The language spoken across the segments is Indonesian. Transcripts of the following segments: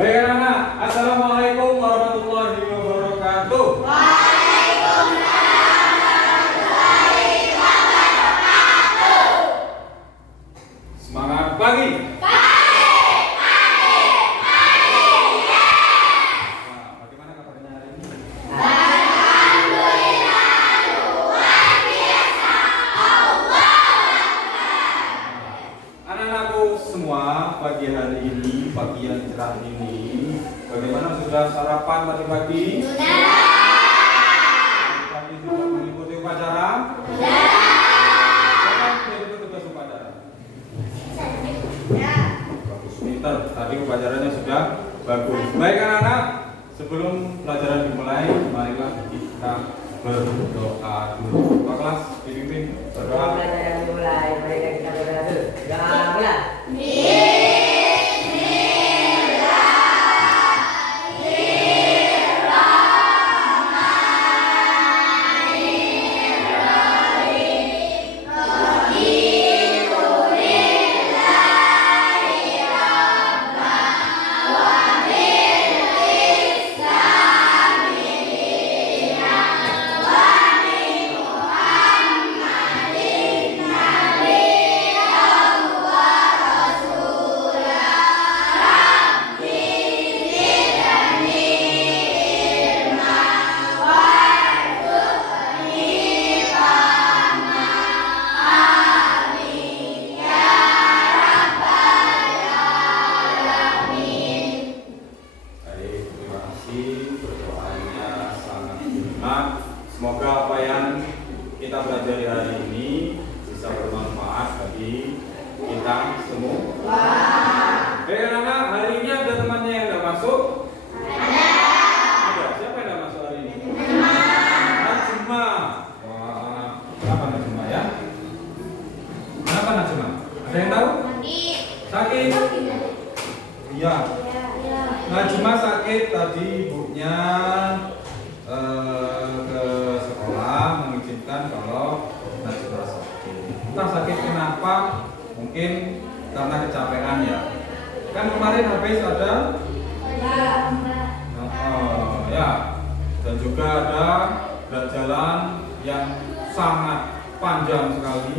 Baik anak-anak, Assalamualaikum warahmatullahi wabarakatuh. Waalaikumsalam warahmatullahi wabarakatuh. Semangat pagi. Nah, bagaimana kabarnya hari ini? Alhamdulillah luar biasa. Allah. Anak-anakku semua, pagi hari ini, pagi yang cerah ini, bagaimana sudah sarapan tadi pagi? Tadi sudah mengikuti upacara? Siapa yang sudah ikut tugas upacara? Bagus, pinter. Tadi upacaranya sudah bagus. Baik anak-anak, sebelum pelajaran dimulai, marilah kita berdoa dulu. Pak kelas, dipimpin berdoa. Pelajaran dimulai, mari kita berdoa dulu. Doa. Baik, terima kasih. Berdoanya sangat bermanfaat. Semoga apa yang kita pelajari hari ini bisa bermanfaat bagi kita semua. Baik anak-anak, hari ini ada temannya yang tidak masuk? Ada. Siapa yang tidak masuk hari ini? Najma. Wah, kenapa Najma ya? Kenapa Najma? Ada yang tahu? Sakit? Iya. Najma sakit tadi, ibunya ke sekolah mengizinkan kalau Najma sakit. Entah sakit kenapa, mungkin karena kecapean ya. Kan kemarin habis ada ya, dan juga ada berat jalan yang sangat panjang sekali,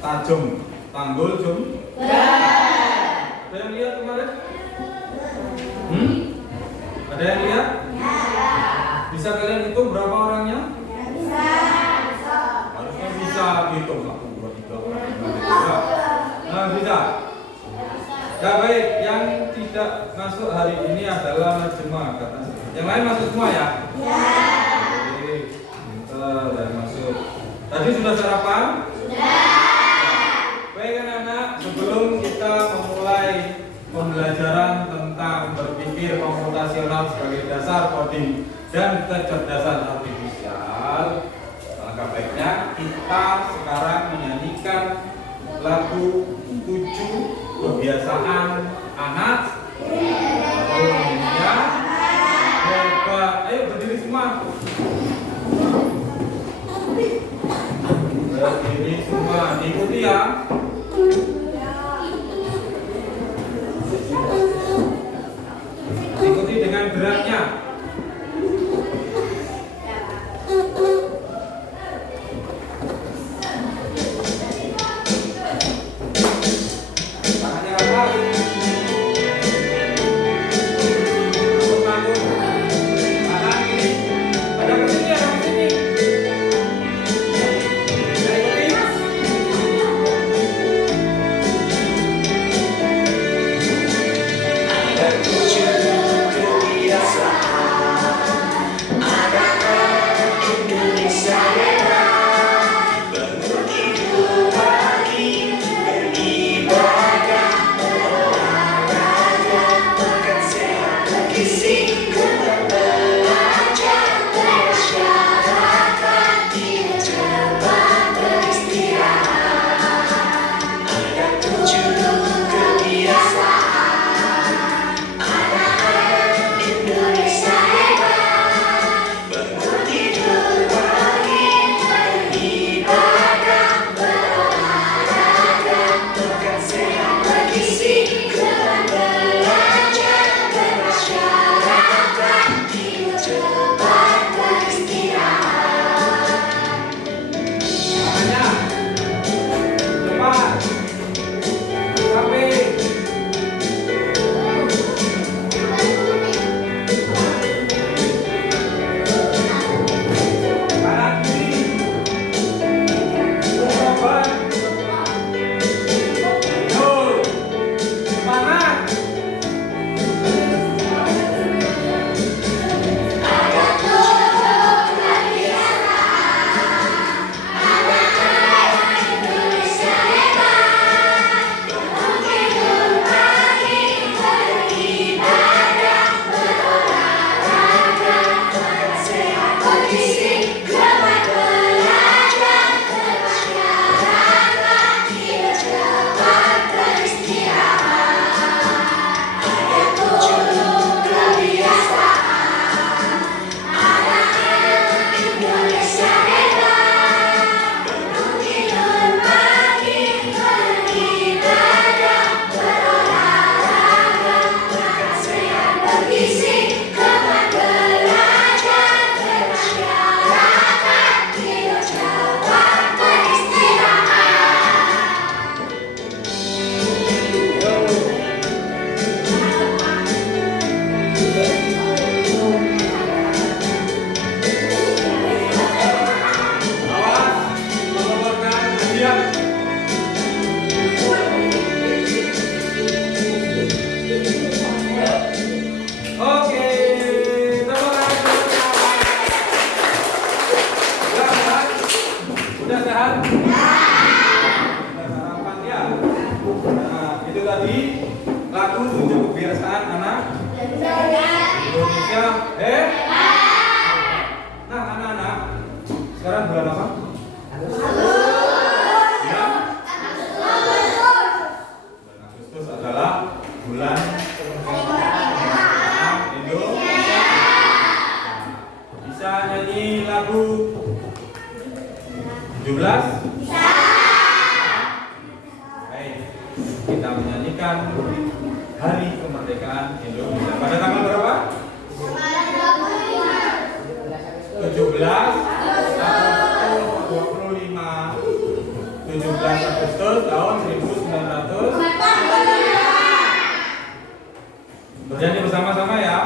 tajam, tanggul jum. Ada yang lihat kemarin? Ada yang lihat? Bisa kalian hitung berapa orangnya? Harusnya bisa hitung 1, 2, 3, 4, 5, 6. Nah, bisa. Ya baik, yang tidak masuk hari ini adalah Najma kata. Yang lain masuk semua ya? Oke, pintar dan masuk. Tadi sudah sarapan? Baik anak-anak, sebelum kita memulai pembelajaran tentang berpikir komputasional sebagai dasar coding dan kecerdasan artifisial, alangkah baiknya kita sekarang menyanyikan lagu 7 kebiasaan anak Indonesia hebat. Ayo berdiri semua. Berdiri semua, diikuti ya. Ikuti dengan geraknya. Tangannya lepas. Tanggung. Kanan kiri. Ada ke sini, ada ke sini. Saya ikuti. Itu tadi lagu 7 kebiasaan anak Indonesia. Nah, anak-anak, sekarang bulan apa? Ya? Bulan Agustus adalah bulan Indonesia. Bisa nyanyi lagu 17? Baik, kita menyanyikan Hari Kemerdekaan Indonesia pada tanggal berapa? 17 Agustus tahun 1900. Bernyanyi bersama-sama ya.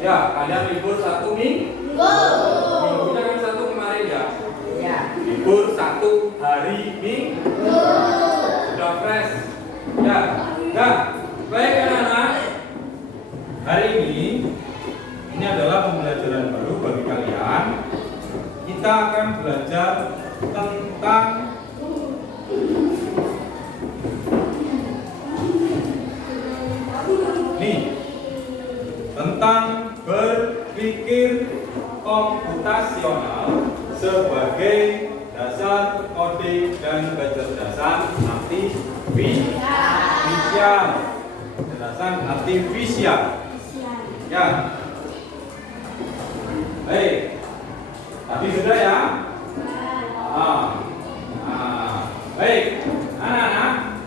Ya, kalian libur 1 minggu. Minggunya kan 1 kemarin ya. Libur 1 hari Minggu. Sudah fresh. Ya. Nah, baik anak-anak. Hari ini adalah pembelajaran baru bagi kalian. Kita akan belajar tentang tentang berpikir komputasional sebagai dasar kode dan kecerdasan artifisial. Kecerdasan artifisial. Ya. Baik. Tadi sudah ya? Baik. Anak-anak,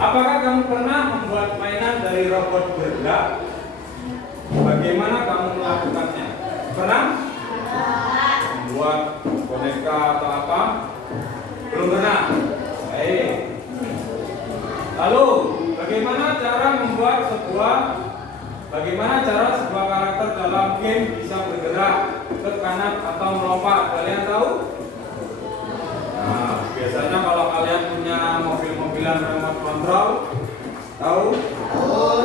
apakah kamu pernah membuat mainan dari robot bergerak? Bagaimana kamu melakukannya? Pernah? Membuat boneka atau apa? Belum pernah? Baik. Lalu, bagaimana cara sebuah karakter dalam game bisa bergerak ke kanan atau melompat? Kalian tahu? Nah, biasanya kalau kalian punya mobil-mobilan remote control, tahu?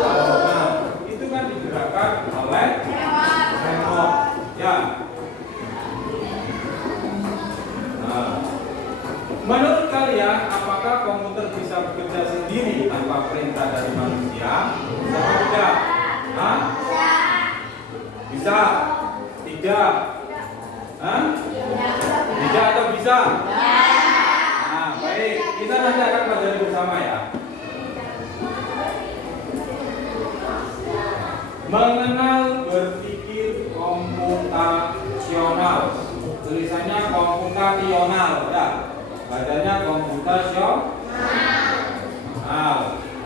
Nah, itu kan digerakkan oleh remote. Ya. Nah, menurut kalian, apakah komputer bisa bekerja sendiri tanpa perintah dari manusia? Tidak. Bisa? Tidak. Bisa? Nah, baik. Kita nanti akan pelajari bersama ya. Mengenal berpikir komputasional. Tulisannya komputasional, ya. Bacanya komputasional.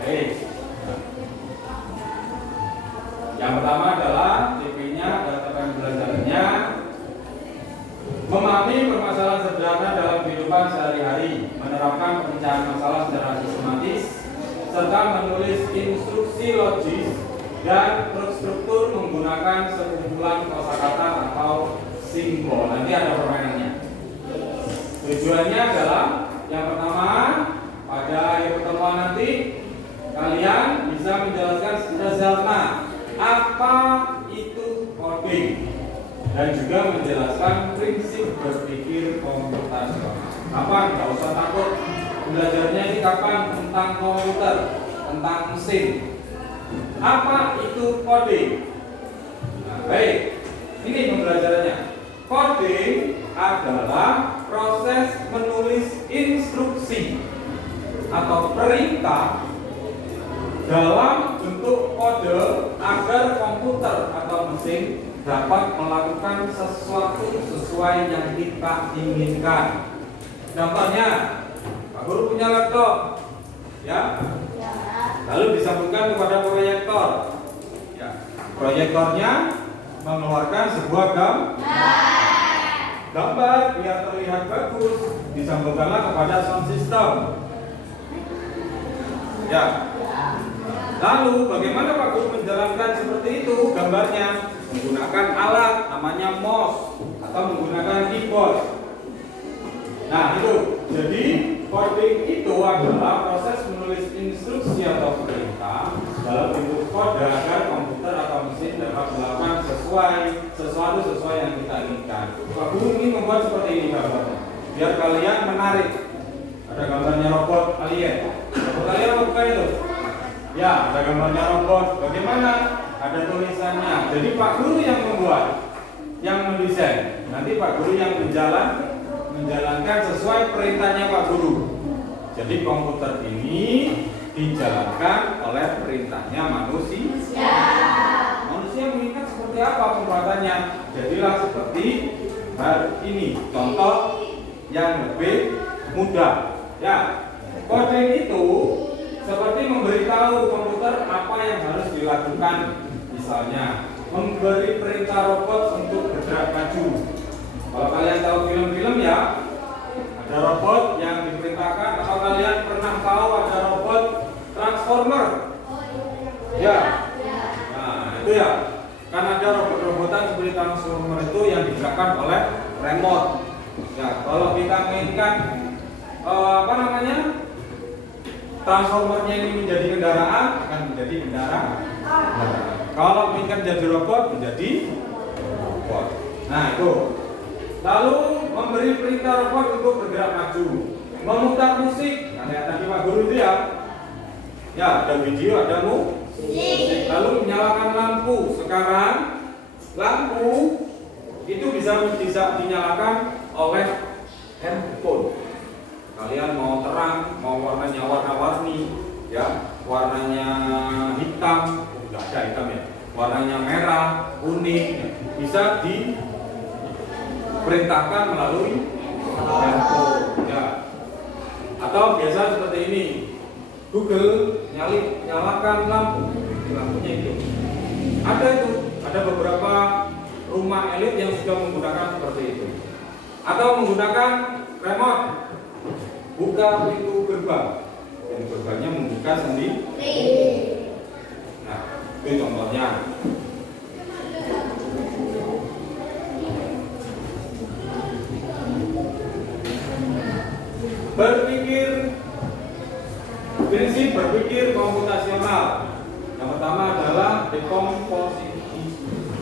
Baik. Yang pertama adalah TP-nya atau pembelajarannya. Memahami permasalahan sederhana dalam kehidupan sehari-hari, menerapkan pemecahan masalah secara sistematis, serta menulis instruksi logis dan struktur menggunakan sekumpulan kosakata atau simbol. Nanti ada permainannya. Tujuannya adalah yang pertama, pada hari pertemuan nanti kalian bisa menjelaskan sederhana apa itu coding dan juga menjelaskan prinsip berpikir komputasional. Kapan? Nggak usah takut. Belajarnya ini kapan? Tentang komputer, tentang mesin. Apa itu coding? Nah, baik. Ini pembelajarannya. Coding adalah proses menulis instruksi atau perintah dalam bentuk kode agar komputer atau mesin dapat melakukan sesuatu sesuai yang kita inginkan. Contohnya, Pak Guru punya laptop, ya, lalu disambungkan kepada proyektor. Ya, proyektornya mengeluarkan sebuah gambar biar terlihat bagus, disambungkanlah kepada sound system. Ya. Lalu bagaimana Pak Guru menjalankan seperti itu gambarnya? Menggunakan alat namanya mouse atau menggunakan keyboard. Nah itu, jadi coding itu adalah proses menulis instruksi atau perintah dalam bentuk kode agar komputer atau mesin dapat melakukan sesuatu sesuai yang kita inginkan. Pak Guru ini membuat seperti ini gambarnya, biar kalian menarik. Ada gambarnya robot alien. Robot alien apa itu? Ya, ada gambarnya robot. Bagaimana? Ada tulisannya. Jadi Pak Guru yang membuat, yang mendesain. Nanti Pak Guru yang menjalankan sesuai perintahnya Pak Guru. Jadi komputer ini dijalankan oleh perintahnya manusia. Manusia mengingat seperti apa pembuatannya. Jadilah seperti hal ini. Contoh yang lebih mudah. Ya, coding itu seperti memberitahu komputer apa yang harus dilakukan. Misalnya, memberi perintah robot untuk bergerak maju. Kalau kalian tahu film-film ya, ada robot yang diperintahkan. Atau kalian pernah tahu ada robot transformer? Ya. Nah, itu ya. Kan ada robot-robotan seperti transformer itu yang digerakkan oleh remote. Ya, kalau kita mainkan transformernya ini menjadi kendaraan, akan menjadi kendaraan. Kalau mainkan jadi robot, menjadi robot. Nah itu. Lalu memberi perintah robot untuk bergerak maju, memutar musik. Nah, lihat tadi Pak Guru itu ya. Ya, ada video, ada musik. Lalu menyalakan lampu. Sekarang lampu itu bisa dinyalakan oleh handphone. Kalian mau terang, mau warnanya warna-warni, ya, warnanya hitam, enggak ada hitam ya, warnanya merah, kuning, bisa diperintahkan melalui handphone, ya. Atau biasa seperti ini, Google nyalakan lampu, lampunya itu. Ada beberapa rumah elit yang sudah menggunakan seperti itu. Atau menggunakan remote. Buka pintu gerbang, dan gerbangnya membuka sendiri. Nah, itu contohnya. Prinsip berpikir komputasional. Yang pertama adalah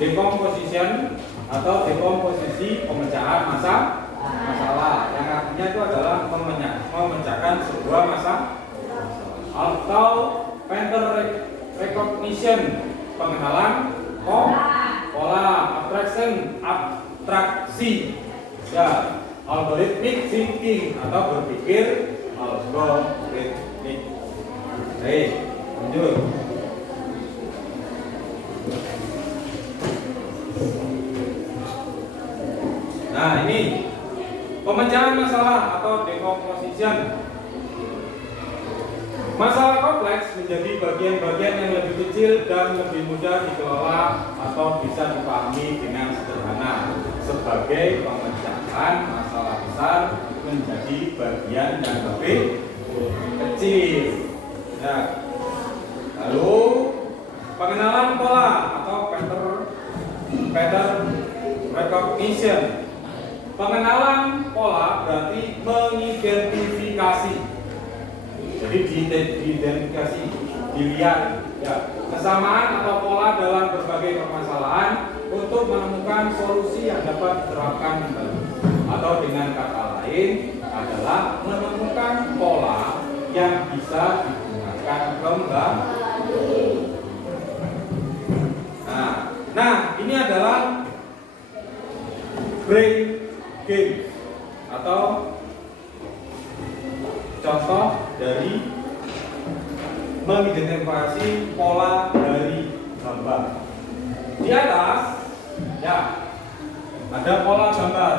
decomposition atau dekomposisi pemecahan masalah. Yang artinya itu adalah memecahkan sebuah masalah. Atau pattern recognition, pengenalan pola, abstraksi. Ya, algorithmic thinking atau berpikir algoritmik. Baik, lanjut. Nah, ini pemecahan masalah atau decomposition. Masalah kompleks menjadi bagian-bagian yang lebih kecil dan lebih mudah dikelola atau bisa dipahami dengan sederhana sebagai pemecahan masalah besar menjadi bagian yang lebih kecil. Ya. Lalu pengenalan pola atau pattern recognition. Pengenalan pola berarti mengidentifikasi. Jadi diidentifikasi, dilihat ya, kesamaan atau pola dalam berbagai permasalahan untuk menemukan solusi yang dapat diterapkan kembali. Atau dengan kata lain adalah menemukan pola yang bisa digunakan kembali. Nah, ini adalah brain game atau contoh dari mengidentifikasi pola dari gambar. Di atas ya ada pola gambar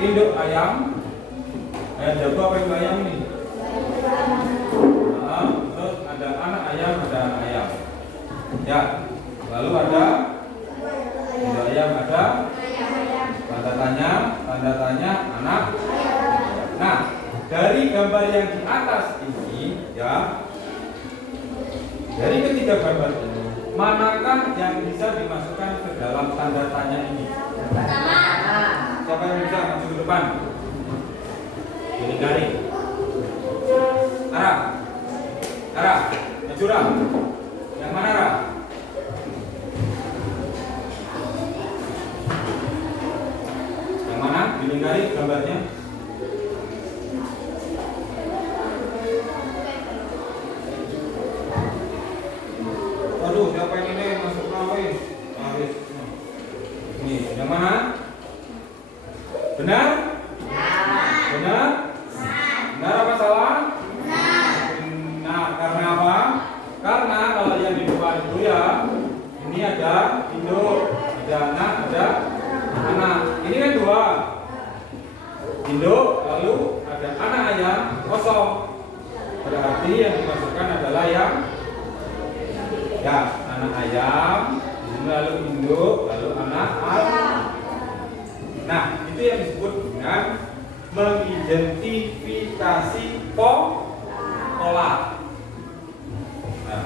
induk ayam, ayam jago apa induk ayam ini? Terus ada anak ayam, ada anak ayam. Ya, lalu ada induk ayam, ada tanda tanya anak. Nah, dari gambar yang di atas ini ya, dari ketiga gambar ini, manakah yang bisa dimasukkan ke dalam tanda tanya ini? Siapa yang bisa maju ke depan? Pilih garing. Ara, maju Ra. Yang mana Ra? Yang mana? Pilih garing gambarnya. Siapa yang ini masuk kawin? Ini yang mana? Benar? Benar? Benar apa salah? Benar. Karena apa? Karena kalau yang di depan itu ya, ini ada induk, ada anak, ada anak. Ini kan dua induk, lalu ada anak ayam kosong. Berarti yang dimasukkan adalah yang ya, anak ayam, lalu induk, lalu anak ayam. Nah, itu yang disebut dengan mengidentifikasi pola. Nah,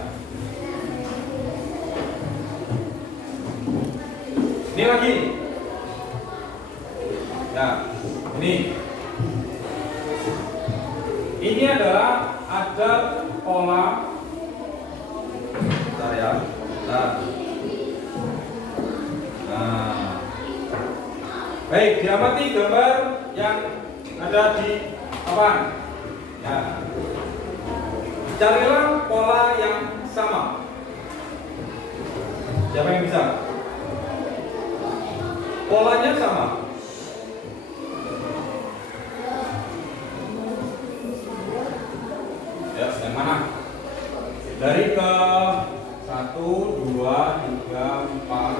ini lagi. Ya, ini adalah ada pola. Ya. Nah. Baik, diamati gambar yang ada di papan. Ya. Carilah pola yang sama. Siapa yang bisa? Polanya sama. Ya, yang mana? Dari ke 1, 2, 3, 4,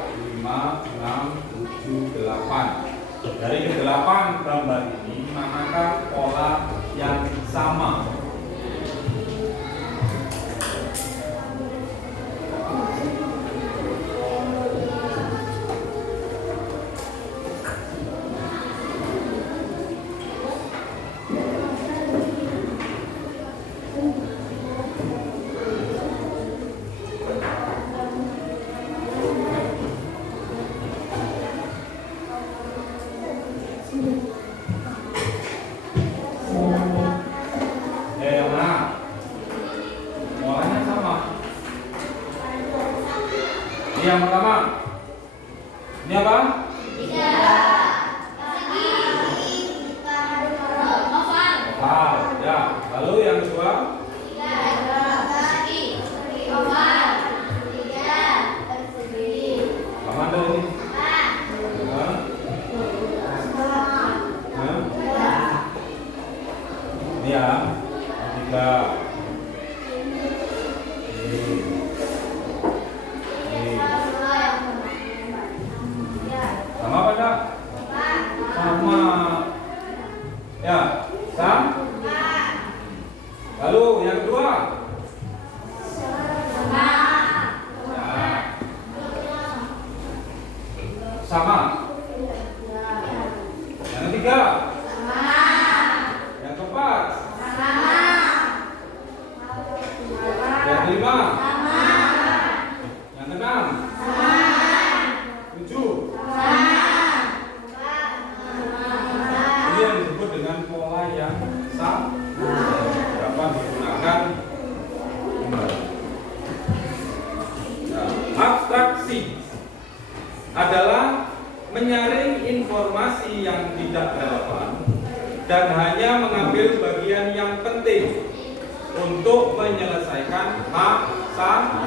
5, 6, 7, 8. Dari ke-8 gambar ini, manakah pola yang sama? Yang mana? Polanya sama. Ini yang pertama. Ini apa? Oval. Ya. Lalu yang kedua? Paman dari ini. yang ketiga. Sama apa enggak? Sama. Ya, sama. Lalu yang kedua. Sama. Yang ketiga. Yang keempat. Yang kelima. Yang keenam. Tujuh. Ini yang disebut dengan pola yang sama. Dapat digunakan kembali. Nah, abstraksi adalah menyaring informasi yang tidak relevan dan hanya mengambil bagian yang penting untuk menyelesaikan masalah.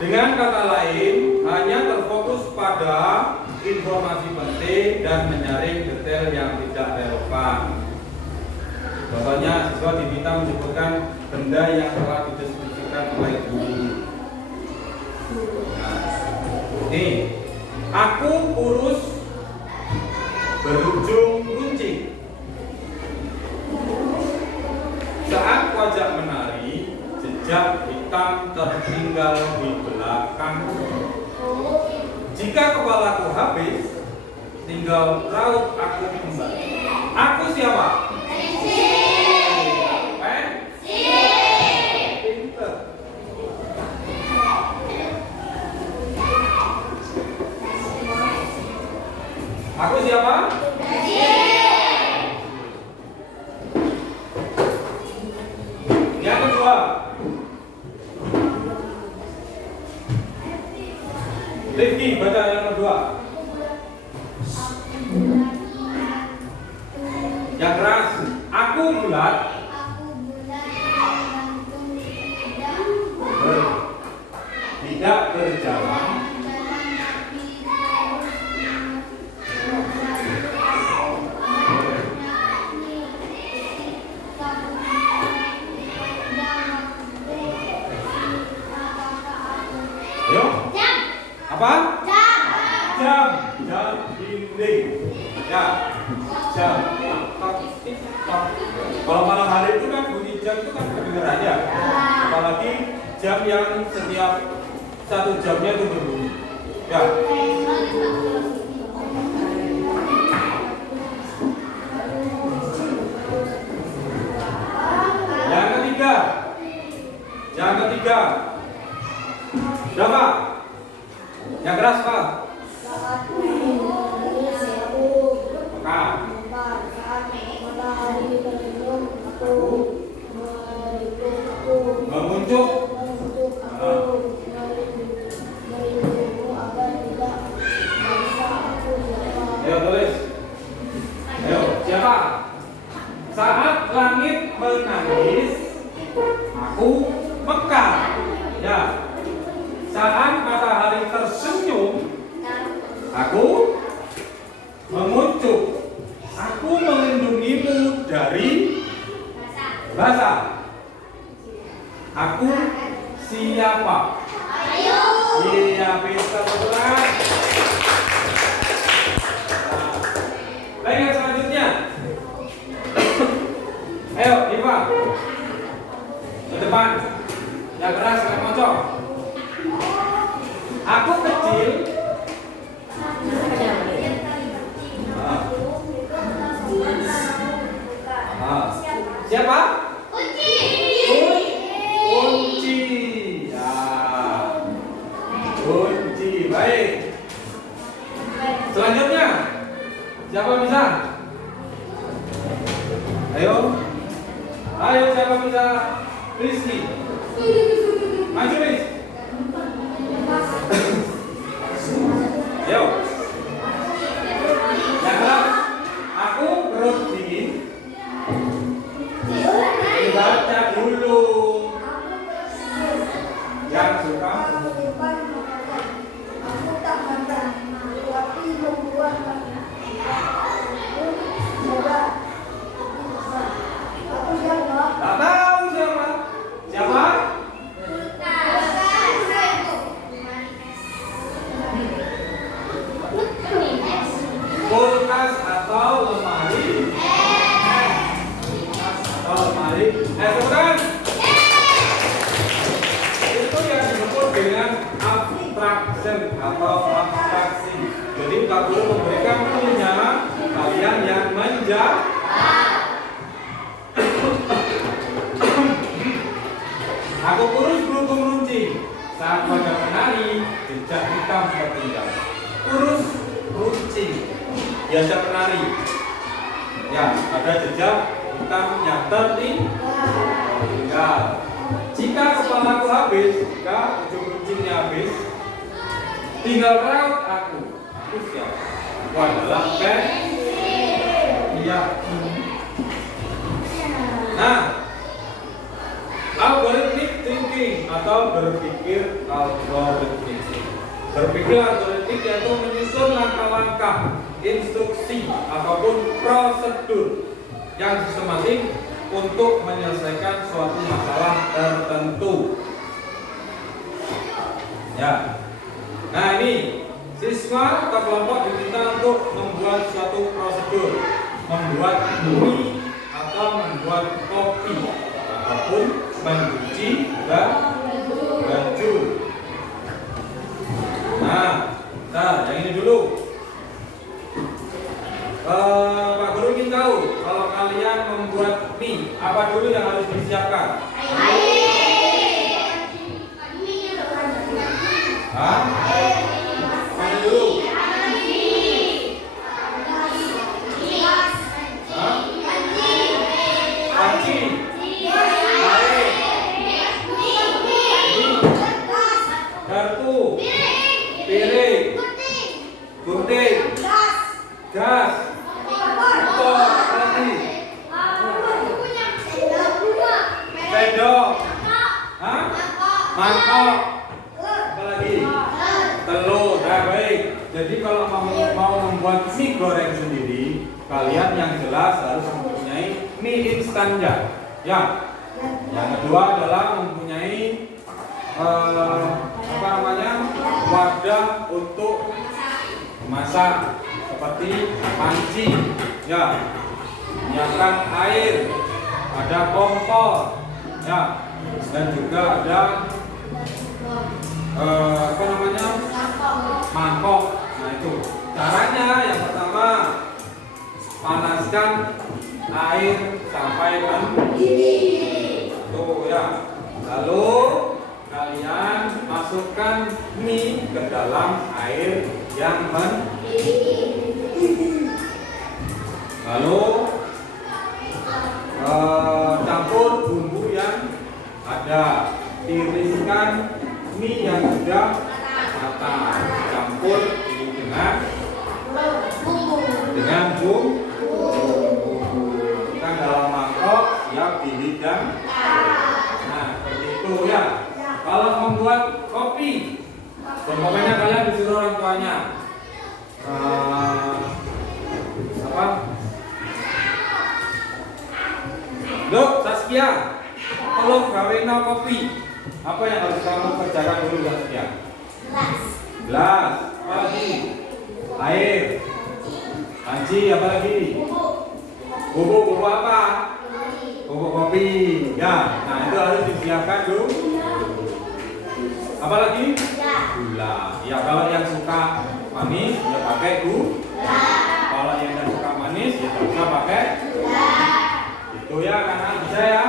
Dengan kata lain, hanya terfokus pada informasi penting dan menyaring detail yang tidak relevan. Contohnya, siswa diminta menyebutkan benda yang telah dideskripsikan oleh guru. Nih, aku kurus berujung runcing. Saat wajah menari, jejak hitam tertinggal di belakang. Jika kepalaku habis, tinggal raut aku kembali. Aku siapa? Pinter. Aku siapa? Yang kedua. Rifki, baca yang kedua. Yang keras. Aku bulat. Tidak berjalan. Ayo. Apa? Jam dinding. Ya. Jam. Kalau malam hari itu kan bunyi jam itu kan kedengeran ya. Apalagi jam yang setiap 1 jamnya itu berbunyi. Ya. Yang ketiga. Berapa? Yang keras Pak. Mengunjuk. Ayo tulis. Ayo, siapa? Saat langit menangis, aku mekar. Ya. Saat matahari tersenyum, aku mengucuk. Aku melindungimu dari basah. Aku siapa? Ayo. Iya, pintar betulan. Baik, yang selanjutnya. Ayo, Iva. Ke depan. Yang keras, yang mocok. Aku kecil. Siapa? Kunci. Kunci. Ya. Kunci. Baik. Selanjutnya. Siapa bisa? Ayo. Ayo, siapa bisa? Rizky. Maju, Riz. Ayo. Yang keras. Aku perut dingin. Baca dulu. Yang suka. Aku tak marah, tapi membuat atau abstraksi. Jadi Pak Guru memberikan clue-nya, kalian yang menjawab. Aku kurus berhubung runcing. Saat wajah penari, jejak hitam tertinggal. Kurus, runcing, biasa penari. Ya, ada jejak hitam yang tertinggal. Jika kepalaku habis, jika ujung runcingnya habis, tinggal raut aku. Aku siapa? Adalah iya. Nah, algoritmic thinking atau berpikir algoritmik. Berpikir algoritmik yaitu menyusun langkah-langkah, instruksi ataupun prosedur yang sistematik untuk menyelesaikan suatu masalah tertentu. Ya. Nah, ini siswa atau kelompok diminta untuk membuat suatu prosedur, membuat mie atau membuat kopi ataupun mencuci baju. Nah, yang ini dulu. Pak Guru ingin tahu kalau kalian membuat mie, apa dulu yang harus disiapkan? Hah? Mana dulu? Panci, garpu, piring, gunting, gas, kompor, lagi, sendok, mangkok, apa lagi? Telur. Nah, baik. Jadi kalau mau membuat mie goreng sendiri, kalian yang jelas harus mempunyai mie instan ya. Yang kedua adalah mempunyai wadah untuk memasak seperti panci, ya. Menyiapkan air, ada kompor, ya. Dan juga ada mangkok. Nah, itu caranya. Yang pertama, panaskan air sampai mendidih. Tuh ya. Lalu kalian masukkan mie ke dalam air yang mendidih. Lalu campur bumbu yang ada. Tiriskan mie yang sudah matang. Campur ini dengan bumbu. Kan dalam mangkok siap dihidang. Nah, seperti itu ya. Kalau membuat kopi, pokoknya kalian disuruh orang tuanya. Dok, Saskia, tolong gawein kopi. Apa yang harus kamu kerjakan dulu, Saskia? Gelas. Apa lagi? Air. Panci. Apa lagi? Bubuk apa? Bubuk kopi. Ya. Nah, itu harus disiapkan dulu. Apa lagi? Gula. Ya, kalau yang suka manis ya pakai gula. Kalau yang tidak suka manis ya bisa pakai gula. Itu ya, karena bisa ya.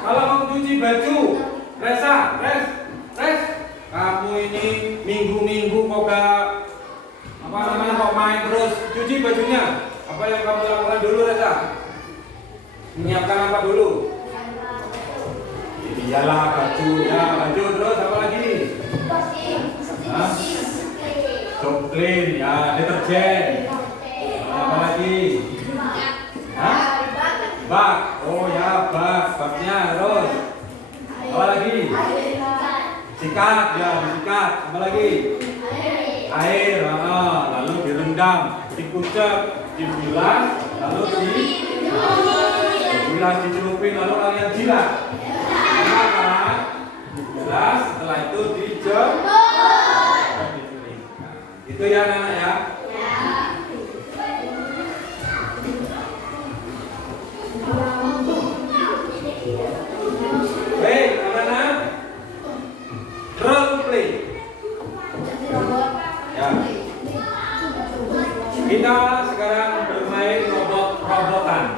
Kalau mau cuci baju, Resa, Res, kamu ini minggu-minggu kok kok main terus cuci bajunya. Apa yang kamu lakukan dulu, Resa? Menyiapkan apa dulu? Iyalah baju, ya baju terus apa lagi? Clean, ya deterjen. Apa lagi? Bak, oh ya baknya terus. Apa lagi? Sikat, ya disikat. Apa lagi? Air, lalu direndam, dikucek, dibilas, lalu dibilas, dicelupin, lalu kalian jilat. Dibilas, setelah itu dijemur. Itu ya anak ya. Baik, anak-anak, role play. Kita sekarang bermain robot-robotan.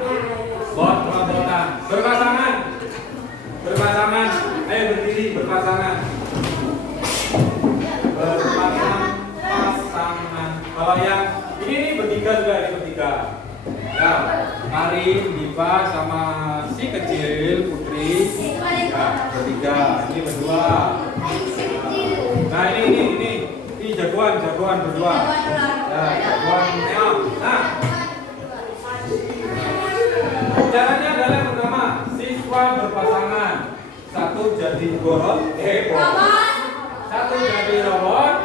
Bot-robotan. Berpasangan. Berpasangan. Ayo berdiri berpasangan. Pasangan. Kalau yang ini bertiga juga, ini bertiga. Ya, Karin, Diva sama si kecil Putri. Ya, bertiga. Ini berdua. Nah, ini jagoan berdua. Ya, jagoan. Nah, caranya adalah yang pertama, siswa berpasangan. Satu jadi bot, satu jadi robot,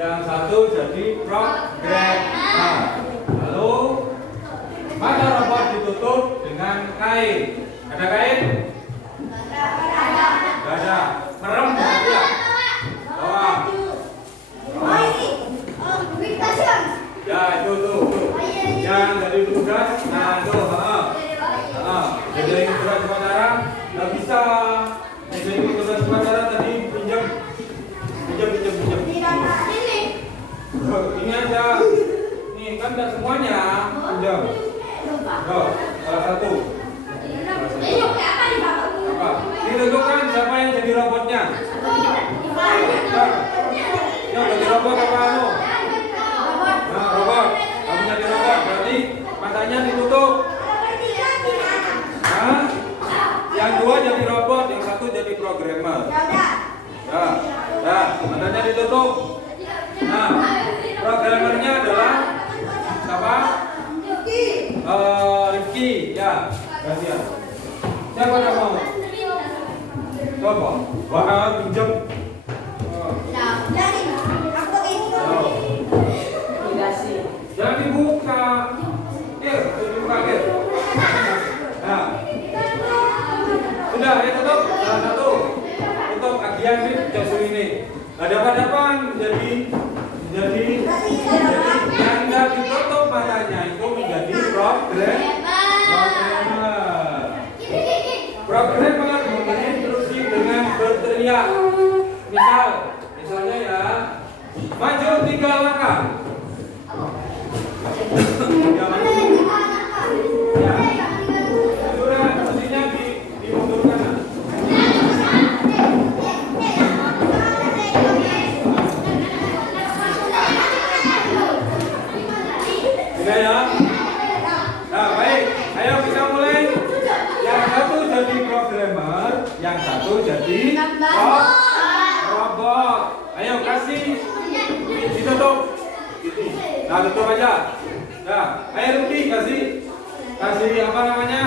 yang satu jadi program. Nah, lalu mata robot ditutup dengan kain. Ada kain? Tidak ada. Merem saja. Bawah. Ya itu tuh. Yang dari tugas. Nah itu. Jadi tugas sementara nggak bisa. Jadi tugas sementara tadi pinjam. Ini aja. Nih kan nggak semuanya pinjam. Tuh, salah satu. Apa? Ditentukan siapa yang jadi robotnya. Yang jadi robot apa anu? Nah, robot. Kamu jadi robot berarti matanya ditutup. Nah, yang dua jadi robot, yang satu jadi programmer. Ya, matanya ditutup. Nah, programmernya adalah siapa? Rifki, ya, kasihan. Siapa yang mau? Coba, wah pinjam. Jangan dibuka. Dibuka. Nah, sudah, ya tutup. Salah satu. Tutup kagian nih, jasu ini. Hadapan jadi yang nggak ditutup matanya itu menjadi programmer. Programmer memberi instruksi dengan berteriak. Misalnya ya, maju 3 langkah. Ya, sudah mestinya dimundurkan. Sudah ya. Nah baik, ayo kita mulai. Yang satu jadi programmer, yang satu jadi robot. Ayo kasih ditutup. Nah tutup aja. Nah, ayo Ruki kasih apa namanya?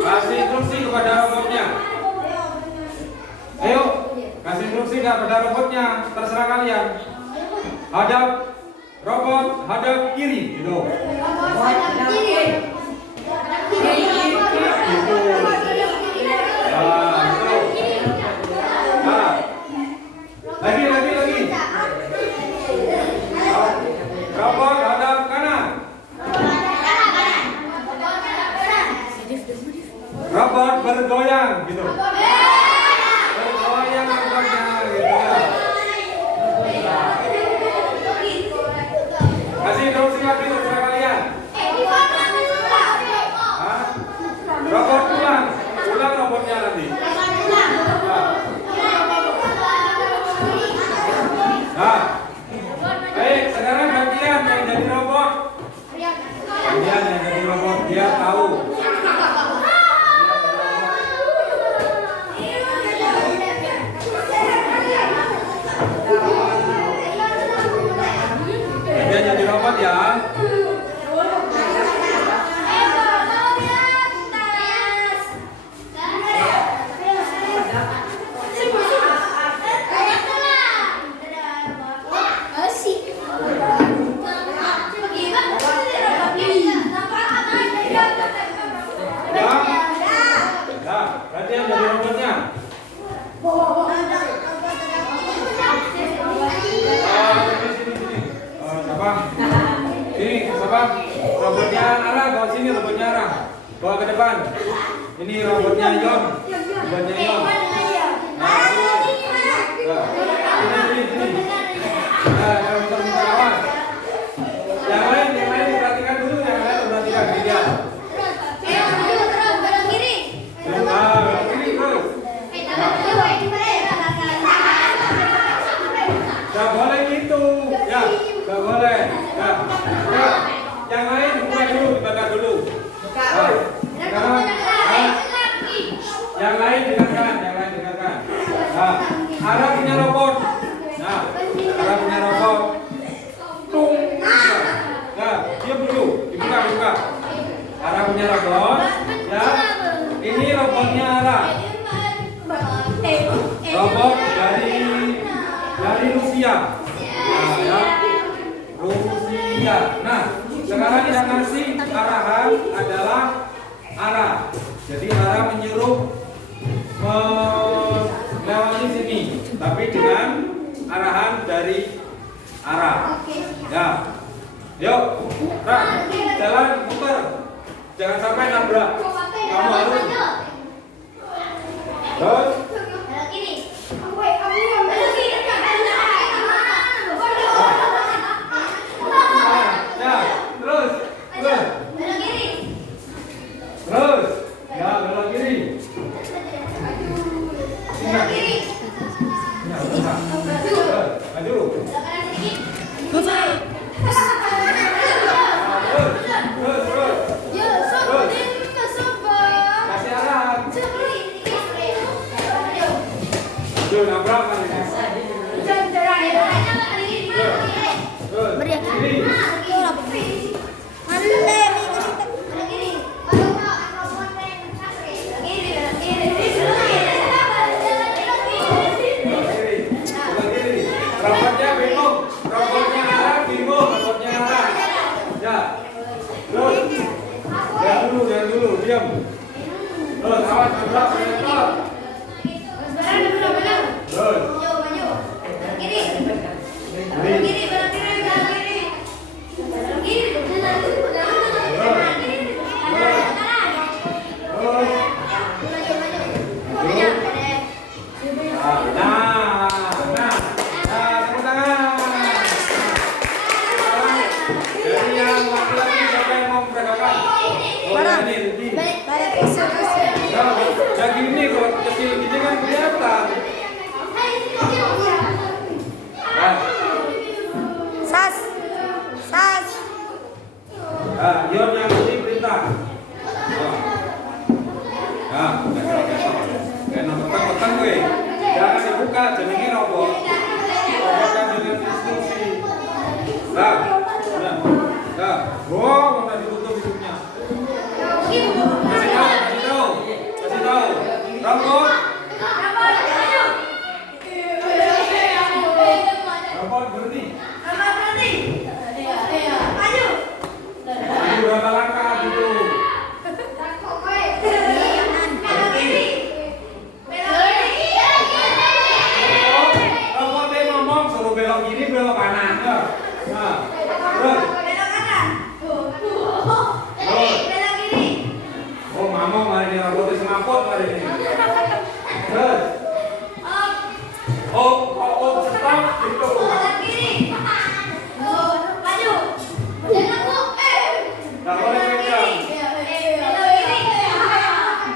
Kasih instruksi kepada robotnya. Ayo kasih instruksi kepada robotnya. Terserah kalian. Hadap robot, hadap kiri, gitu. Lagi. Robot hadap kanan. Robot bergoyang, gitu. Bergoyang robotnya, gitu ya. Kasih instruksi lagi terserah kalian. Robot ulang robotnya nanti. Nah, baik, sekarang gantian yang jadi robot. Gantian yang jadi robot, dia tahu. Gantian jadi robot ya. Gantian jadi robotnya. Siapa? Robotnya Ara, bawa sini robotnya Ara. Bawa ke depan. Ini robotnya Yon. Robotnya Yon. Sini. Nah, bentar awas. boleh. Nah, yang lain buka dulu, dibaca dulu. Buka. Nah, sekarang, yang lain dengarkan. Nah, Ara punya robot. Nah, Ara punya robot. Tung. Nah, diam dulu, dibuka. Ara punya robot. Ya, ini robotnya Ara. Robot dari Rusia. Nah, ya. Rusia. Nah, sekarang yang ngasih arahan adalah Ara. Jadi Ara menyuruh melewati sini, tapi dengan arahan dari Ara. Ya. Yuk, Ra, jalan muter. Jangan sampai nabrak. Kamu harus. Terus. Terus, ya belok kiri. Maju. Kasih arahan. Tuh, nabrak kan. Robotnya bingung. Robotnya Ara bingung. Robotnya Ara. Ya. Terus. Jangan dulu. Diam. Terus, awas nabrak. Terus. Tepuk tangan. Jadi yang laki-laki siapa yang mau memperagakan? Ini, Rudi. Yang gini kalau kecil gini kan kelihatan. Sas. Yon yang penting perintah. Petang gue. Jangan dibuka, jenenge robot. Robot kan dengan instruksi. Wow, mana ditutup hidupnya. Kasih tahu. Robot berhenti. Maju berapa langkah dulu. Robotnya ngomong suruh belok kiri, belok kanan. Nah, terus. Oh, mama hari ini robotnya semaput hari ini. Terus. Oh, stop gitu. Nggak boleh pegang.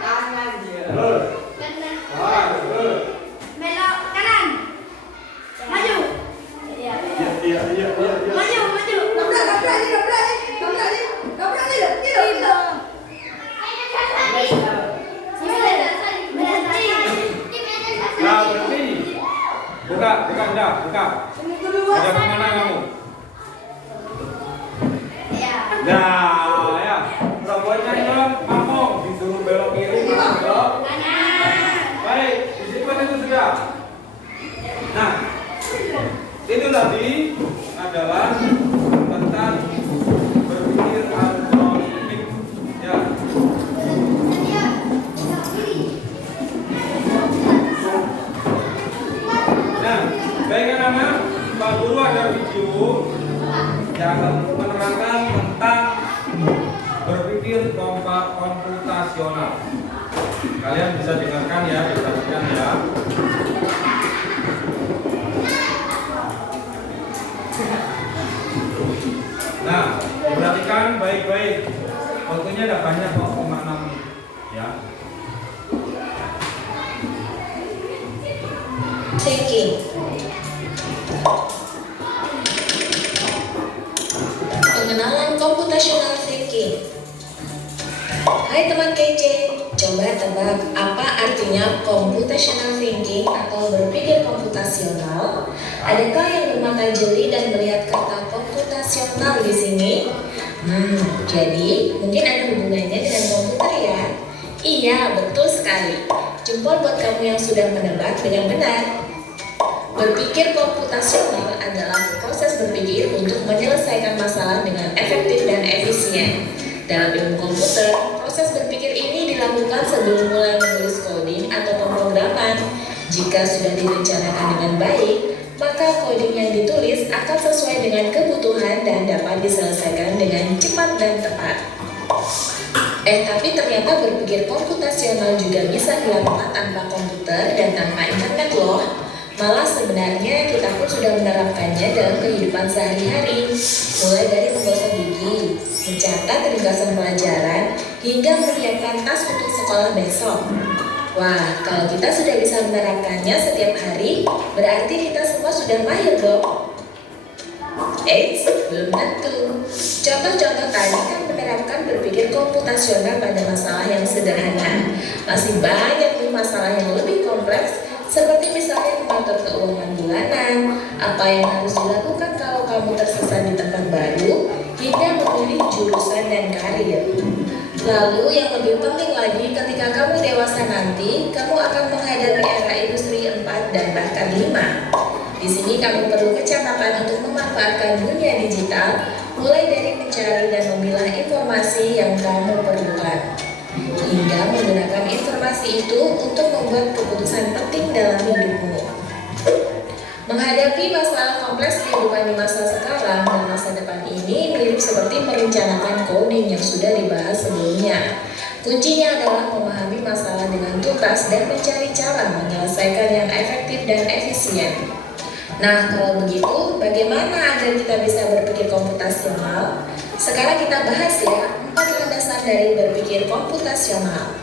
Tangan dia. Terus. Terus. Iya. Nah, berhenti. Buka. Ada kemana kamu? Nah, ya. Robotnya Yon ngomong disuruh belok kiri, belok kanan. Baik, disimpan itu sudah. Nah, itu tadi adalah tentang berpikir algoritmik. Ya. Nah, baik anak-anak, Pak Guru ada video yang menerangkan tentang berpikir komputasional. Kalian bisa dengarkan ya, diperhatikan ya. Nah, diperhatikan baik-baik. Waktunya ada banyak kok, 5-6 menit ya. Thinking. computational thinking. Hai teman kece, coba tebak apa artinya computational thinking atau berpikir komputasional? Adakah yang bermata jeli dan melihat kata komputasional di sini? Jadi mungkin ada hubungannya dengan komputer ya? Iya, betul sekali. Jempol buat kamu yang sudah menebak dengan benar. Berpikir komputasional adalah proses berpikir untuk menyelesaikan masalah dengan efektif dan efisien. Dalam ilmu komputer, proses berpikir ini dilakukan sebelum mulai menulis coding atau pemrograman. Jika sudah direncanakan dengan baik, maka coding yang ditulis akan sesuai dengan kebutuhan dan dapat diselesaikan dengan cepat dan tepat. Tapi ternyata berpikir komputasional juga bisa dilakukan tanpa komputer dan tanpa internet loh. Malah sebenarnya kita pun sudah menerapkannya dalam kehidupan sehari-hari, mulai dari menggosok gigi, mencatat ringkasan pelajaran, hingga menyiapkan tas untuk sekolah besok. Wah, kalau kita sudah bisa menerapkannya setiap hari, berarti kita semua sudah mahir dong. Belum tentu. Contoh-contoh tadi kan menerapkan berpikir komputasional pada masalah yang sederhana. Masih banyak nih masalah yang lebih kompleks, seperti misalnya mengatur keuangan bulanan, apa yang harus dilakukan kalau kamu tersesat di tempat baru, hingga memilih jurusan dan karir. Lalu yang lebih penting lagi, ketika kamu dewasa nanti, kamu akan menghadapi era industri 4 dan bahkan 5. Di sini kamu perlu kecerdasan untuk memanfaatkan dunia digital, mulai dari mencari dan memilah informasi yang kamu perlukan, hingga menggunakan informasi itu untuk membuat keputusan penting dalam hidupmu. Menghadapi masalah kompleks kehidupan di masa sekarang dan masa depan ini mirip seperti merencanakan coding yang sudah dibahas sebelumnya. Kuncinya adalah memahami masalah dengan tuntas dan mencari cara menyelesaikan yang efektif dan efisien. Nah, kalau begitu, bagaimana agar kita bisa berpikir komputasional? Sekarang kita bahas ya, 4 landasan dari berpikir komputasional.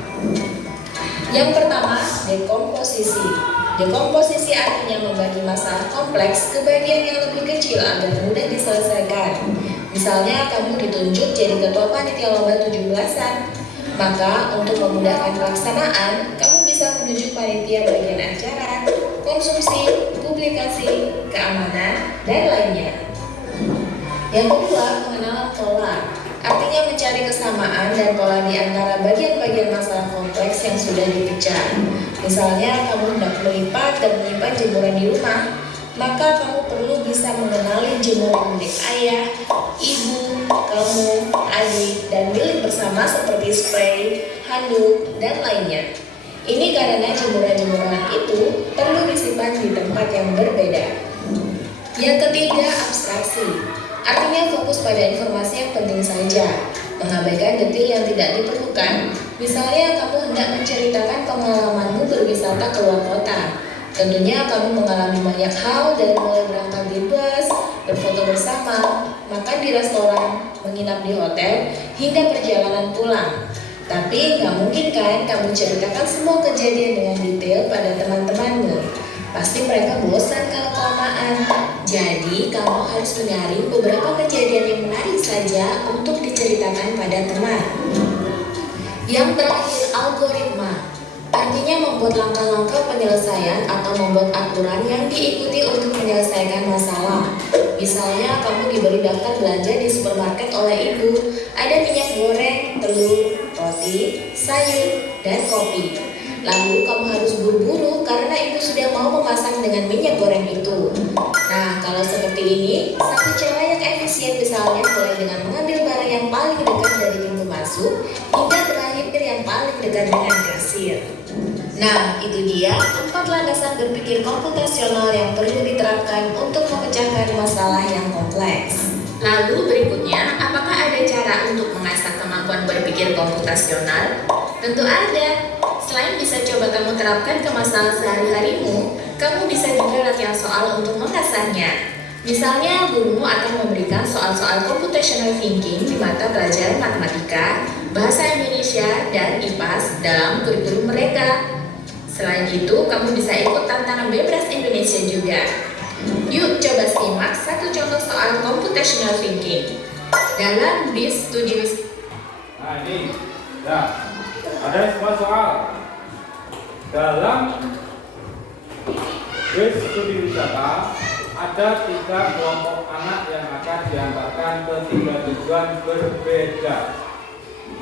Yang pertama, dekomposisi. Dekomposisi artinya membagi masalah kompleks ke bagian yang lebih kecil agar mudah diselesaikan. Misalnya, kamu ditunjuk jadi ketua panitia lomba 17-an. Maka, untuk memudahkan pelaksanaan, kamu bisa menunjuk panitia bagian acara, konsumsi, publikasi, keamanan, dan lainnya. Yang kedua, pengenalan pola. Artinya mencari kesamaan dan pola di antara bagian-bagian masalah kompleks yang sudah dipecah. Misalnya, kamu hendak melipat dan menyimpan jemuran di rumah, maka kamu perlu bisa mengenali jemuran milik ayah, ibu, kamu, adik, dan milik bersama seperti spray, handuk, dan lainnya. Ini karena jemuran-jemuran itu perlu disimpan di tempat yang berbeda. Yang ketiga, abstraksi. Artinya fokus pada informasi yang penting saja, mengabaikan detail yang tidak diperlukan. Misalnya kamu hendak menceritakan pengalamanmu berwisata ke luar kota. Tentunya kamu mengalami banyak hal dari mulai berangkat di bus, berfoto bersama, makan di restoran, menginap di hotel, hingga perjalanan pulang. Tapi nggak mungkin kan kamu ceritakan semua kejadian dengan detail pada teman-temanmu. Pasti mereka bosan kalau kelamaan. Jadi kamu harus menyaring beberapa kejadian yang menarik saja untuk diceritakan pada teman. Yang terakhir, algoritma. Artinya membuat langkah-langkah penyelesaian atau membuat aturan yang diikuti untuk menyelesaikan masalah. Misalnya kamu diberi daftar belanja di supermarket oleh ibu. Ada minyak goreng, telur, roti, sayur, dan kopi. Lalu kamu harus buru-buru karena ibu sudah mau memasak dengan minyak goreng itu. Nah, kalau seperti ini, satu cara yang efisien misalnya mulai dengan mengambil barang yang paling dekat dari pintu masuk hingga terakhir yang paling dekat dengan kasir. Nah, itu dia 4 landasan berpikir komputasional yang perlu diterapkan untuk memecahkan masalah yang kompleks. Lalu berikutnya, apakah ada cara untuk mengasah kemampuan berpikir komputasional? Tentu ada. Selain bisa coba kamu terapkan ke masalah sehari-harimu, kamu bisa juga latihan soal untuk mengasahnya. Misalnya, gurumu akan memberikan soal-soal computational thinking di mata pelajaran matematika, bahasa Indonesia, dan IPAS dalam kurikulum mereka. Selain itu, kamu bisa ikut tantangan Bebras Indonesia juga. Yuk coba simak satu contoh soal computational thinking. Dalam bis studi wisata. Nah ini, ya, ada sebuah soal. Dalam bis studi wisata ada 3 kelompok anak yang akan diantarkan ke 3 tujuan berbeda.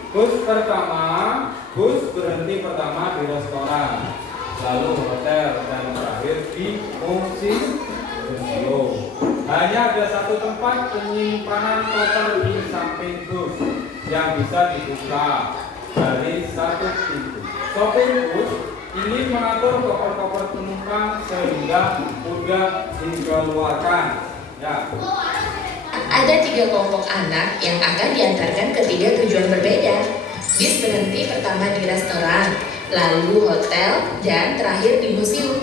Bus pertama, bus berhenti pertama di restoran, lalu hotel, dan terakhir di museum. Hanya ada satu tempat penyimpanan koper di samping bus yang bisa dibuka dari satu pintu. Sopir bus ingin mengatur koper-koper penumpang sehingga mudah dikeluarkan. Ya. Ada 3 kelompok anak yang akan diantarkan ke 3 tujuan berbeda. Bis berhenti pertama di restoran, lalu hotel, dan terakhir di museum.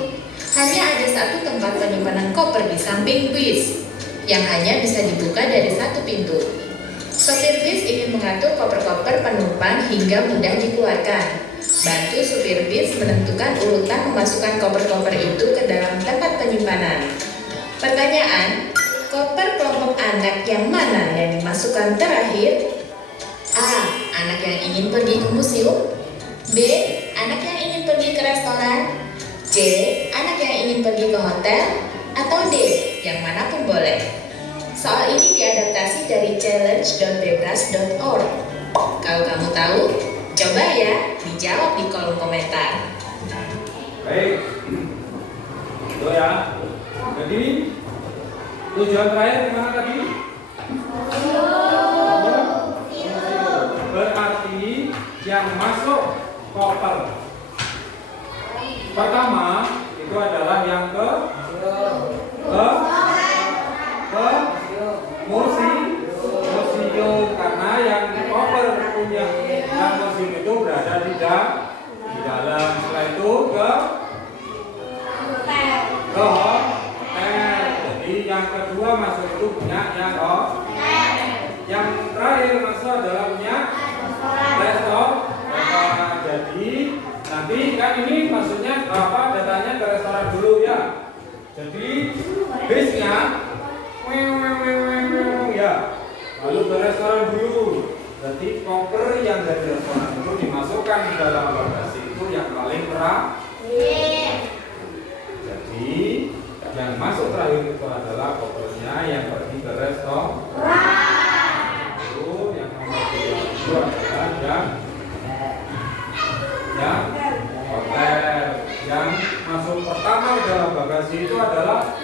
Hanya ada satu tempat penyimpanan koper di samping bis yang hanya bisa dibuka dari satu pintu. Sopir bis ingin mengatur koper-koper penumpang hingga mudah dikeluarkan. Bantu supir bis menentukan urutan memasukkan koper-koper itu ke dalam tempat penyimpanan. Pertanyaan, koper kelompok anak yang mana yang dimasukkan terakhir? A. Anak yang ingin pergi ke museum. B. Anak yang ingin pergi ke restoran. C. Anak yang ingin pergi ke hotel. Atau D. Yang manapun boleh. Soal ini diadaptasi dari challenge.bebas.org. Kalau kamu tahu, coba ya dijawab di kolom komentar. Baik, itu ya. Jadi tujuan terakhir kemana tadi? Berarti yang masuk koper pertama itu adalah yang ke museum, karena yang koper punya yang museum itu berada di dalam. Setelah itu ke hotel. Jadi yang kedua masuk itu punya yang hotel. Yang terakhir masuk adalah punya restoran. Jadi nanti kan ini maksudnya apa, datanya ke restoran dulu ya. Jadi bisnya ya, lalu ke restoran dulu. Berarti koper yang dari restoran itu dimasukkan di dalam bagasi itu yang paling terakhir. Jadi yang masuk terakhir itu adalah kopernya yang pergi ke restoran. Lalu yang nomor 2 adalah yang hotel. Yang masuk pertama ke dalam bagasi itu adalah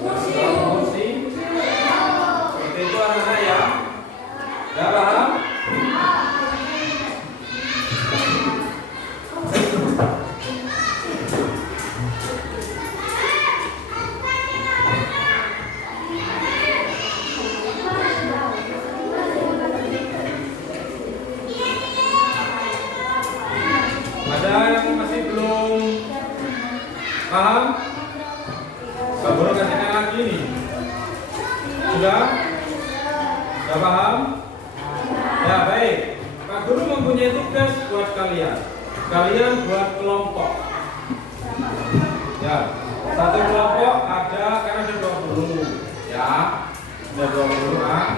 museum. Seperti itu anak-anak ya. Ya paham? Ada yang masih belum paham? Pak Guru kasihkan lagi nih. Sudah? Sudah paham? Ya baik. Pak Guru mempunyai tugas buat kalian. Kalian buat kelompok. Ya, satu kelompok ada kan ada 20. Ya, ada 20 anak.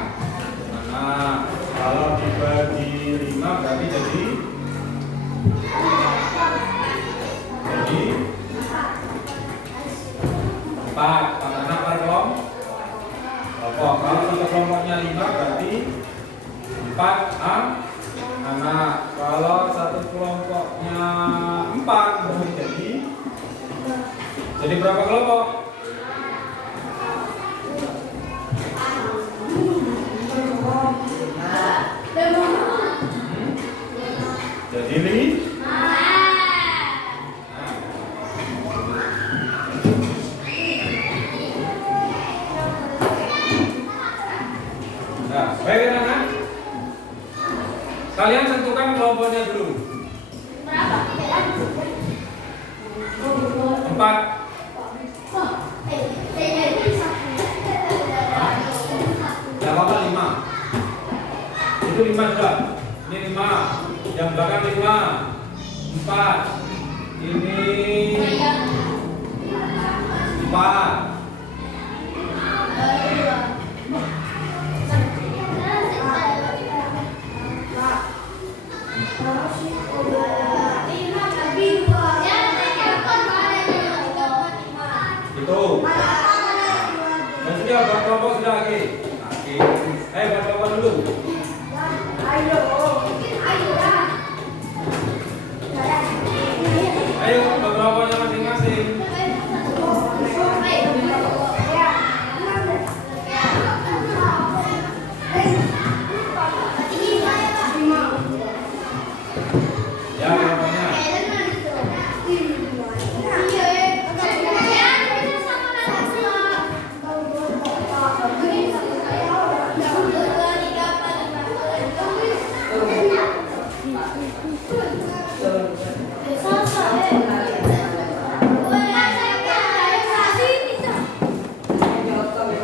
Kalau dibagi 5 berarti jadi 4 anak per kelompok. Kalau satu kelompoknya 5 berarti 4 anak. Kalau satu kelompoknya 4 berarti jadi berapa kelompok? Jadi 5. Nah, baik anak-anak. Kalian tentukan kelompoknya dulu. 4. Ya apa 5? Itu 5 sudah. Ini 5. Yang belakang 5. 4. Ini 4. satu. Ayo kelompoknya masing-masing. Ya kelompoknya.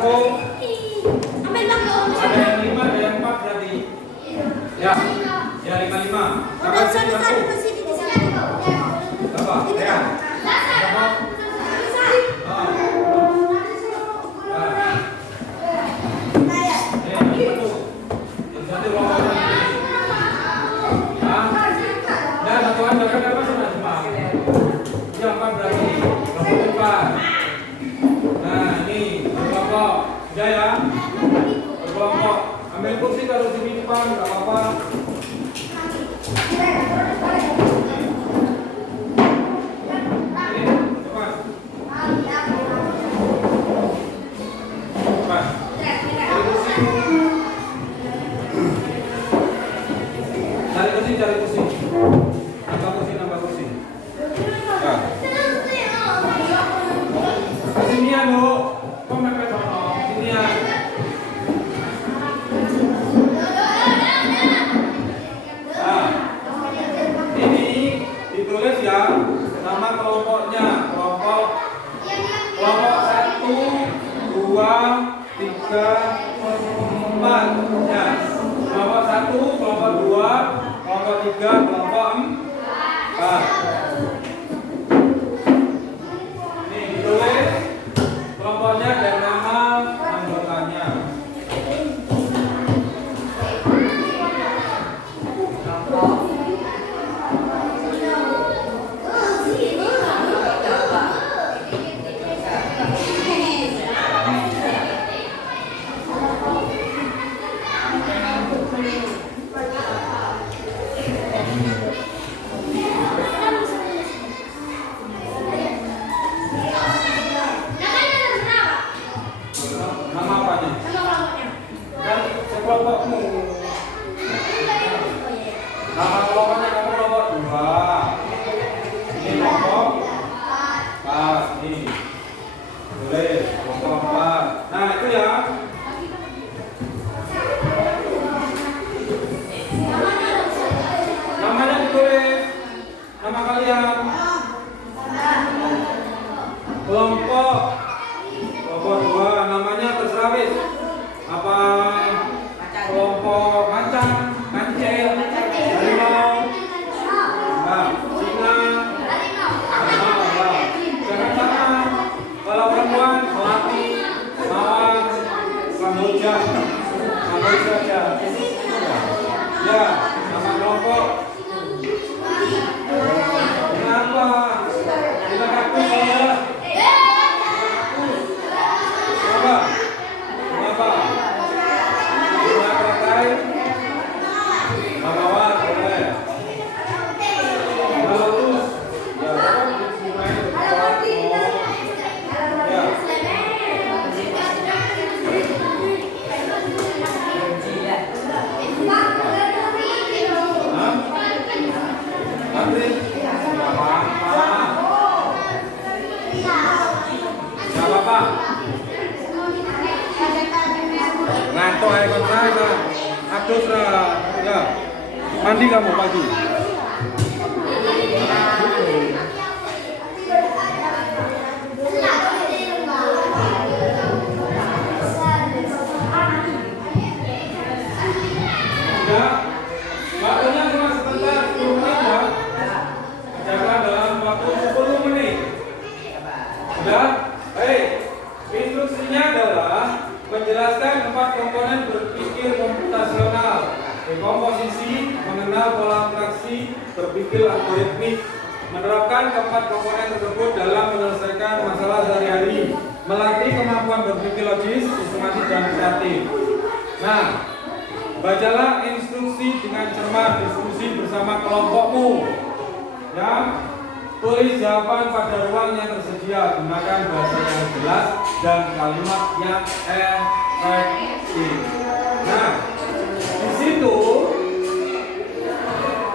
Oh, ada yang 5, ada yang 4 berarti. Ya, ya 5. Kakak sini satu. Berapa? Ya. Berapa? Sudah ya, berkelompok. Ambil kursi taruh sini depan, nggak apa-apa. Ini, cepat. Cepat. Cari kursi. Cari kursi. Nambah kursi. Nah. Sini ya, Bu. Kok mepet sono? Sini ya. Nah, ini ditulis ya nama kelompoknya. Kelompok 1, 2, 3, 4. Ya. Kelompok 1, kelompok 2, kelompok 3, kelompok 4. Ini ditulis kelompoknya dan nama anggotanya. Nama apanya? Kan sekelompokmu. Nama kelompoknya kamu kelompok 2. Ini kelompok 4. Nih. Tulis kelompok 4. Nah, itu ya. Namanya ditulis. Nama kalian. Kelompok 2 namanya terserah wis. Apa kelompok macan, kancil, harimau, nah, singa, jangan sama. Kalau perempuan, melati, mawar, kamboja aja. Ya, nama kelompok. Kenapa? Kita kakus ya. Kenapa? Bunga teratai, mawar, boleh. Bunga lotus, ya, Andri, nggak apa-apa. Ngantuk aja kan saya, aduh ya, mandi kamu pagi. Ya, waktunya cuma sebentar, 10 menit ya. Jaga dalam waktu 10 menit. Sudah? Baik, instruksinya adalah menjelaskan 4 komponen berpikir komputasional. Komposisi, mengenal pola interaksi, berpikir algoritmik, menerapkan keempat komponen tersebut dalam menyelesaikan masalah sehari-hari, melatih kemampuan berpikir logis, sistematis dan kreatif. Nah, Bacalah instruksi dengan cermat, diskusi bersama kelompokmu. Ya, tulis jawaban pada ruang yang tersedia. Gunakan bahasa yang jelas dan kalimat yang efektif. Nah, di situ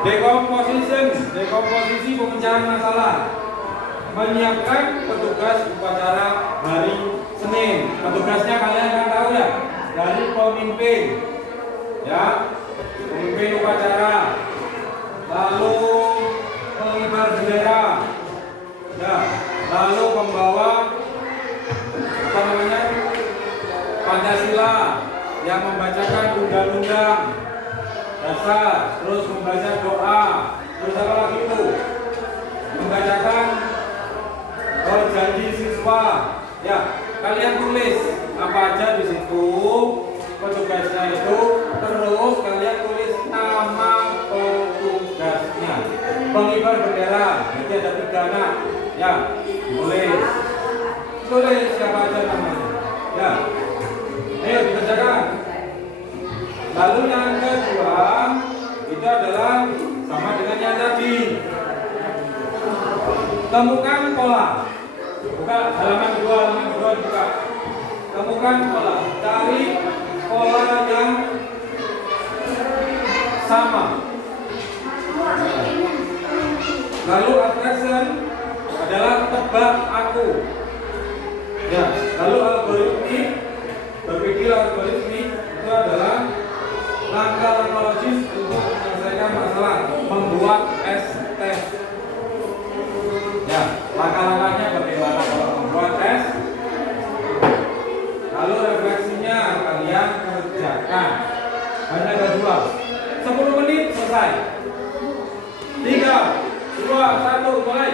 dekomposisi pemecahan masalah. Menyiapkan petugas upacara hari Senin. Petugasnya kalian kan tahu ya, dari pemimpin, ya, pemimpin upacara, lalu pengibar bendera, ya, lalu pembawa Pancasila yang membacakan undang-undang dasar, terus membaca doa, terus apa lagi itu? Membacakan janji siswa. Ya, kalian tulis apa aja di situ petugasnya itu, terus kalian tulis nama petugasnya. Pengibar bendera, jadi ada 3 anak. Ya, tulis siapa aja namanya. Ya, ayo dikerjakan. Lalu yang kedua itu adalah sama dengan yang tadi. Temukan pola. Buka halaman 2 buka. Temukan pola. Cari pola yang sama. Lalu action adalah tebak aku. Ya, lalu algoritmik, berpikir algoritmik itu adalah langkah-langkah logis untuk menyelesaikan masalah, membuat ST. Ya, langkah-langkahnya bagaimana kalau membuat tes. Lalu refleksinya kalian kerjakan. Hanya ada 2. 10 menit selesai. 3, 2, 1, mulai.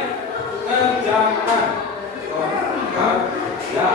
Kerjakan. Ya.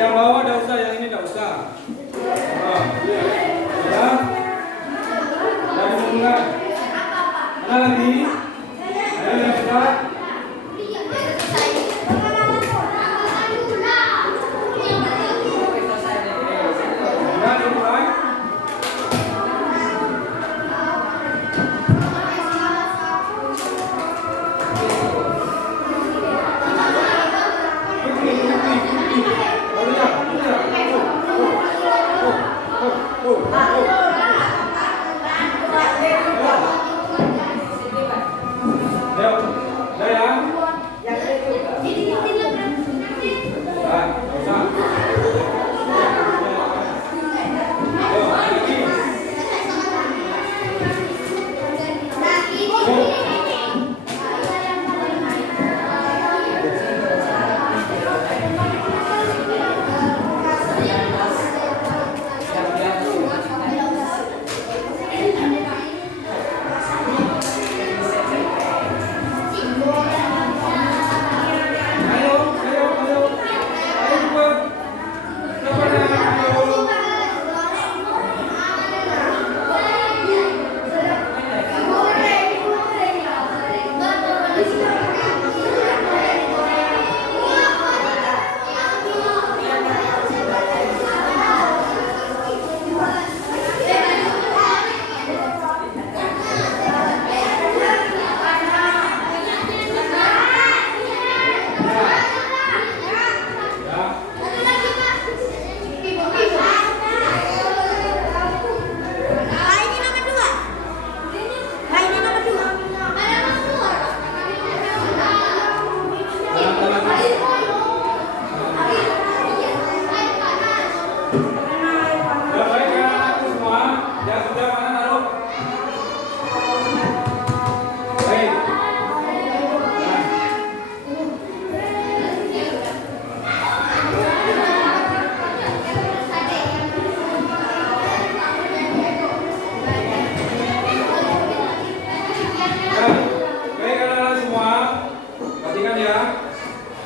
yang bawah enggak usah, yang ini enggak usah. Oh, iya. Ya. Dari mulai. Mana lagi? Ayo yang sudah. Ya, dimulai.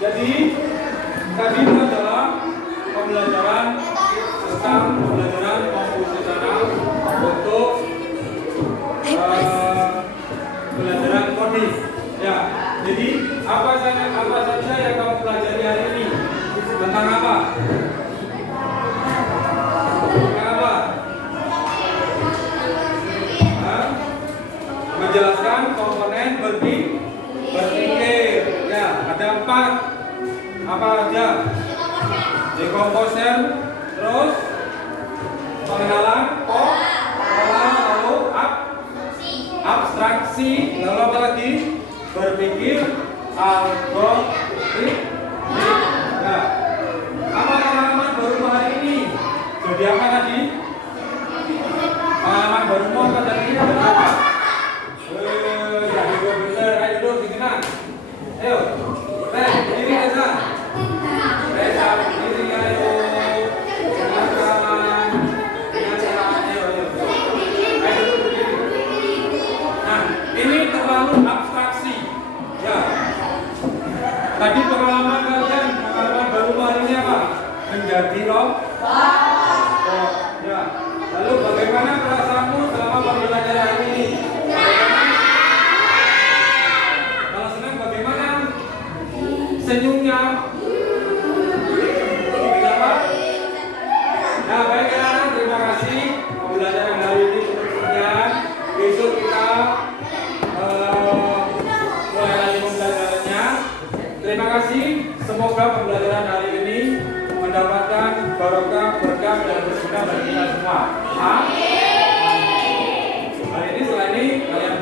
Jadi tadi itu adalah pembelajaran tentang pembelajaran komposisional untuk pembelajaran coding. Ya, jadi apa saja yang kamu pelajari hari ini tentang apa? Tentang apa? Menjelaskan komponen berpikir. Ya, ada 4. Apa aja? Decomposer, terus pengenalan, pola, lalu abstraksi, lalu apa lagi? Berpikir, algoritma. Ya. Apa pengalaman baru hari ini? Jadi apa tadi? Pengalaman baru apa tadi? Apa? Jadi bener, ayo duduk di sana. Ayo. Ini Reza. Reza, ini ayo. Silakan. Ayo. Nah, ini terlalu abstraksi. Ya. Tadi pengalaman kalian, pengalaman baru hari ini apa? Menjadi robot. Ya. Lalu bagaimana perasaanmu selama pembelajaran hari ini? Kalau senang bagaimana? Senyumnya. Kenapa? Nah, baik anak-anak, terima kasih pembelajaran hari ini cukup sekian. Besok kita mulai lagi pembelajarannya. Terima kasih. Semoga pembelajaran hari ini mendapatkan barokah, berkah dan berguna bagi kita semua. Hari ini setelah ini kalian